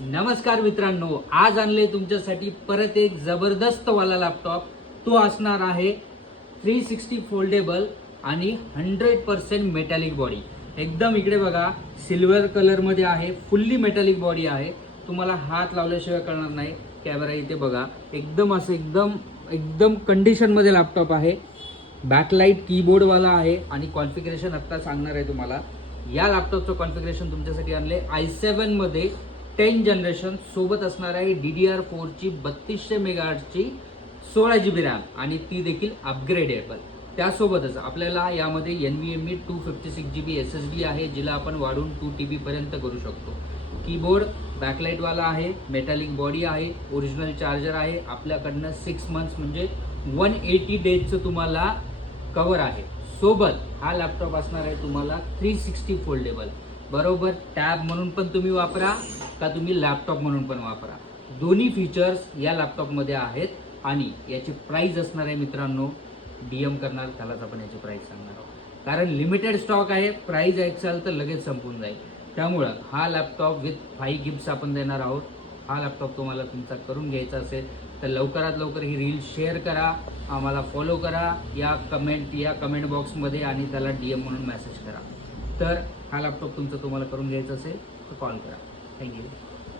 नमस्कार मित्रांनो, आज आणले तुमच्यासाठी परत एक जबरदस्त वाला लॅपटॉप. तो असणार आहे 360 फोल्डेबल आणि 100% मेटॅलिक बॉडी. एकदम इकडे बघा, सिल्वर कलर मध्ये आहे, फुल्ली मेटॅलिक बॉडी आहे. तुम्हाला हात लावल्याशिवाय कळणार नाही. कॅमेरा इथे बघा, एकदम असं एकदम कंडिशन मध्ये लॅपटॉप आहे. बॅकलाइट कीबोर्ड वाला आहे आणि कॉन्फिगरेशन आता सांगणार आहे तुम्हाला. या लॅपटॉपचं कॉन्फिगरेशन तुमच्यासाठी आणले i7 मध्ये 10 जनरेशन सोबत असणार आहे DDR4 ची 3200 मेगाहर्ट्जची 16 GB रॅम आणि ती देखील अपग्रेडेबल. त्यासोबतच आपल्याला यामध्ये NVMe 256 GB SSD आहे, जिला आपण वाढून 2 TB पर्यंत करू शकतो. कीबोर्ड बॅकलाइट वाला आहे, मेटॅलिक बॉडी आहे, ओरिजिनल चार्जर आहे. आपल्याकडनं 6 मंथ्स म्हणजे 180 डेजचं तुम्हाला कव्हर आहे. सोबत हा लॅपटॉप असणार आहे तुम्हाला 360 फोल्डेबल. बरोबर, टॅब म्हणून पण तुम्ही वापरा का तुम्ही लॅपटॉप म्हणून पण वापरा. दोन्ही फीचर्स या लॅपटॉपमध्ये आहेत आणि याची प्राइस असणार आहे मित्रांनो, DM करणार त्यालाच आपण याची प्राइस सांगणार आहोत. कारण लिमिटेड स्टॉक आहे, प्राइस ऐकसाल तर लगेच संपून जाईल. त्यामुळं हा लॅपटॉप विथ 5 गिफ्ट्स आपण देणार आहोत. हा लॅपटॉप तुम्हाला तुमचा करून घ्यायचा असेल तर लवकरात लवकर ही रील शेअर करा, आम्हाला फॉलो करा या कमेंट बॉक्समध्ये आणि त्याला DM म्हणून मेसेज करा. तर हा लॅपटॉप तुम्हाला करून घ्यायचा असेल तर कॉल करा. थँक्यू.